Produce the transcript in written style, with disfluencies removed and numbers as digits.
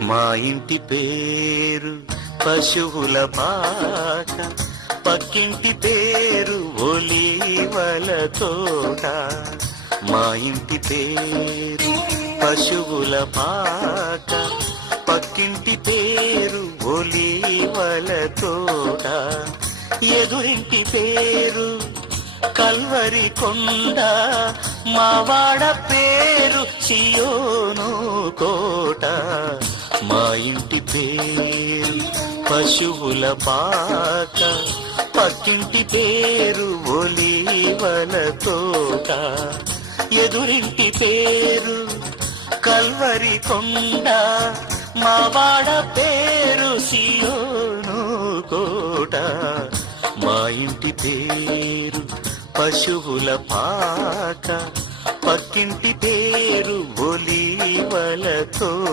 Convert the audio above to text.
మా ఇంటి పేరు పశువుల పాక, పక్కింటి పేరు ఒలీవల తోట. మా ఇంటి పేరు పశువుల పాక, పక్కింటి పేరు ఒలీవల తోట. ఎదురింటి పేరు కల్వరి కొండ, మావాడ పేరు సియోను కోట. మా ఇంటి పేరు పశువుల పాక, పక్కింటి పేరు ఒలీవల తోట. ఎదురింటి పేరు కల్వరి కొండ, మావాడ పేరు సియోను కోట. మా ఇంటి పేరు పశువుల పాక, పక్కింటి పేరు ఒలీవల తోట.